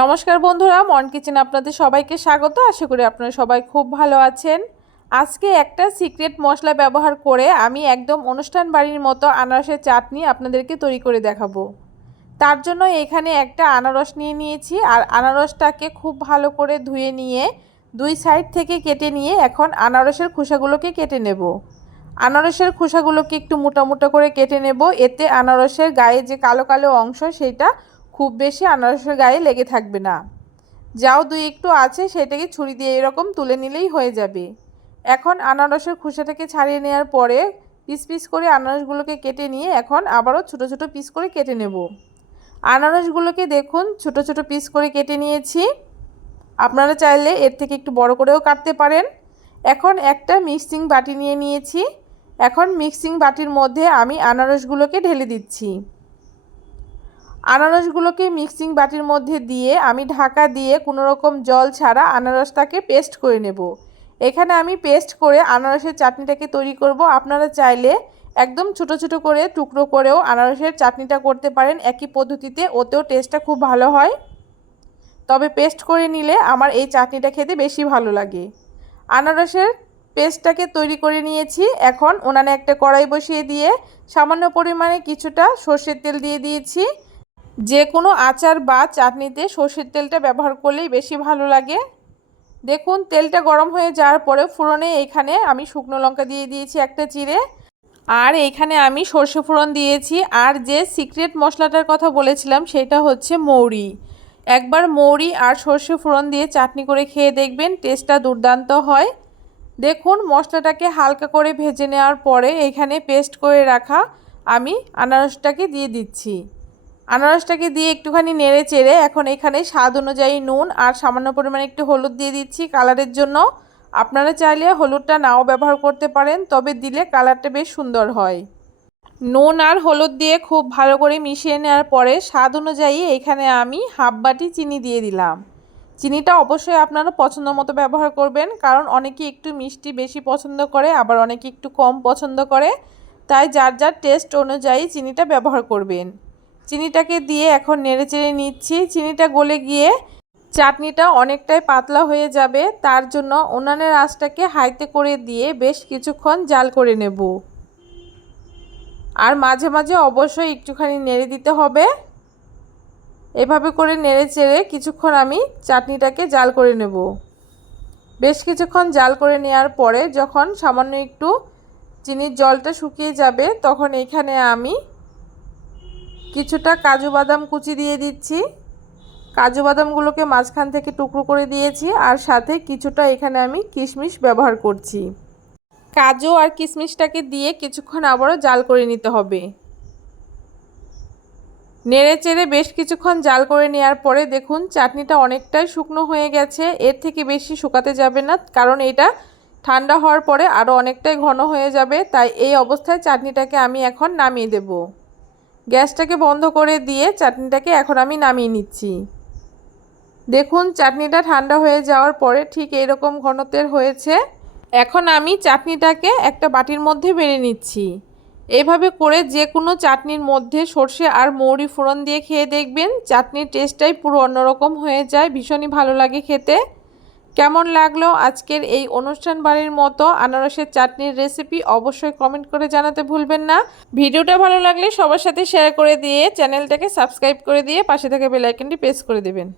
নমস্কার বন্ধুরা, মন কিচেন আপনাদের সবাইকে স্বাগত। আশা করি আপনারা সবাই খুব ভালো আছেন। আজকে একটা সিক্রেট মশলা ব্যবহার করে আমি একদম অনুষ্ঠান বাড়ির মতো আনারসের চাটনি আপনাদেরকে তৈরি করে দেখাবো। তার জন্য এখানে একটা আনারস নিয়ে নিয়েছি আর আনারসটাকে খুব ভালো করে ধুয়ে নিয়ে দুই সাইড থেকে কেটে নিয়ে এখন আনারসের খোসাগুলোকে কেটে নেব। আনারসের খোসাগুলোকে একটু মোটা মোটা করে কেটে নেব। এতে আনারসের গায়ে যে কালো কালো অংশ, সেটা খুব বেশি আনারসের গায়ে লেগে থাকবে না। যাও দুই একটু আছে, সেটাকে ছুরি দিয়ে এরকম তুলে নিলেই হয়ে যাবে। এখন আনারসের খোসাটাকে ছাড়িয়ে নেওয়ার পরে পিস পিস করে আনারসগুলোকে কেটে নিয়ে এখন আবারও ছোট ছোট পিস করে কেটে নেব। আনারসগুলোকে দেখুন, ছোট ছোট পিস করে কেটে নিয়েছি। আপনারা চাইলে এর থেকে একটু বড় করেও কাটতে পারেন। এখন একটা মিক্সিং বাটি নিয়ে নিয়েছি। এখন মিক্সিং বাটির মধ্যে আমি আনারসগুলোকে ঢেলে দিচ্ছি। আনারসগুলোকে মিক্সিং বাটির মধ্যে দিয়ে আমি ঢাকা দিয়ে কোনো রকম জল ছাড়া আনারসটাকে পেস্ট করে নেব। এখানে আমি পেস্ট করে আনারসের চাটনিটাকে তৈরি করব। আপনারা চাইলে একদম ছোট ছোট করে টুকরো করেও আনারসের চাটনিটা করতে পারেন। একই পদ্ধতিতে ওতেও টেস্টটা খুব ভালো হয়। তবে পেস্ট করে নিলে আমার এই চাটনিটা খেতে বেশি ভালো লাগে। আনারসের পেস্টটাকে তৈরি করে নিয়েছি। এখন ওনানে একটা কড়াই বসিয়ে দিয়ে সামান্য পরিমাণে কিছুটা সর্ষের তেল দিয়ে দিয়েছি। যে কোনো আচার বা চাটনিতে সর্ষের তেলটা ব্যবহার করলেই বেশি ভালো লাগে। দেখুন, তেলটা গরম হয়ে যাওয়ার পরে ফোড়নে এখানে আমি শুকনো লঙ্কা দিয়ে দিয়েছি একটা চিড়ে। আর এইখানে আমি সর্ষে ফোড়ন দিয়েছি। আর যে সিক্রেট মশলাটার কথা বলেছিলাম, সেটা হচ্ছে মৌরি। একবার মৌরি আর সর্ষে ফোড়ন দিয়ে চাটনি করে খেয়ে দেখবেন, টেস্টটা দুর্দান্ত হয়। দেখুন, মশলাটাকে হালকা করে ভেজে নেওয়ার পরে এখানে পেস্ট করে রাখা আমি আনারসটাকে দিয়ে দিচ্ছি। আনারসটাকে দিয়ে একটুখানি নেড়ে চেড়ে এখন এখানে স্বাদ অনুযায়ী নুন আর সামান্য পরিমাণে একটু হলুদ দিয়ে দিচ্ছি কালারের জন্য। আপনারা চাইলে হলুদটা নাও ব্যবহার করতে পারেন, তবে দিলে কালারটা বেশ সুন্দর হয়। নুন আর হলুদ দিয়ে খুব ভালো করে মিশিয়ে নেওয়ার পরে স্বাদ অনুযায়ী এখানে আমি হাফ বাটি চিনি দিয়ে দিলাম। চিনিটা অবশ্যই আপনারা পছন্দ মতো ব্যবহার করবেন, কারণ অনেকে একটু মিষ্টি বেশি পছন্দ করে, আবার অনেকে একটু কম পছন্দ করে। তাই যার যার টেস্ট অনুযায়ী চিনিটা ব্যবহার করবেন। চিনিটাকে দিয়ে এখন নেড়ে চেড়ে নিচ্ছি। চিনিটা গলে গিয়ে চাটনিটা অনেকটাই পাতলা হয়ে যাবে, তার জন্য উনানের আঁচটাকে হাইতে করে দিয়ে বেশ কিছুক্ষণ জাল করে নেব। আর মাঝে মাঝে অবশ্যই একটুখানি নেড়ে দিতে হবে। এভাবে করে নেড়ে চেড়ে কিছুক্ষণ আমি চাটনিটাকে জাল করে নেব। বেশ কিছুক্ষণ জাল করে নেওয়ার পরে যখন সামান্য একটু চিনির জলটা শুকিয়ে যাবে, তখন এখানে আমি কিছুটা কাজু বাদাম কুচি দিয়ে দিচ্ছি। কাজু বাদামগুলোকে মাঝখান থেকে টুকরো করে দিয়েছি আর সাথে কিছুটা এখানে আমি কিশমিশ ব্যবহার করছি। কাজু আর কিশমিশটাকে দিয়ে কিছুক্ষণ আবারও জাল করে নিতে হবে। নেড়ে চেড়ে বেশ কিছুক্ষণ জাল করে নেওয়ার পরে দেখুন চাটনিটা অনেকটাই শুকনো হয়ে গেছে। এর থেকে বেশি শুকাতে যাবে না, কারণ এটা ঠান্ডা হওয়ার পরে আরও অনেকটাই ঘন হয়ে যাবে। তাই এই অবস্থায় চাটনিটাকে আমি এখন নামিয়ে দেব। গ্যাসটাকে বন্ধ করে দিয়ে চাটনিটাকে এখন আমি নামিয়ে নিচ্ছি। দেখুন, চাটনিটা ঠান্ডা হয়ে যাওয়ার পরে ঠিক এরকম ঘনত্বের হয়েছে। এখন আমি চাটনিটাকে একটা বাটির মধ্যে বেড়ে নিচ্ছি। এইভাবে করে যে কোনো চাটনির মধ্যে সর্ষে আর মৌরি ফোড়ন দিয়ে খেয়ে দেখবেন, চাটনির টেস্টটাই পুরো অন্যরকম হয়ে যায়, ভীষণই ভালো লাগে খেতে। কেমন লাগল আজকের এই অনুষ্ঠান বাড়ির মতো আনারসের চাটনির রেসিপি অবশ্যই কমেন্ট করে জানাতে ভুলবেন না। ভিডিওটা ভালো লাগলে সবার সাথে শেয়ার করে দিয়ে চ্যানেলটাকে সাবস্ক্রাইব করে দিয়ে পাশে থেকে বেলাইকনটি প্রেস করে দেবেন।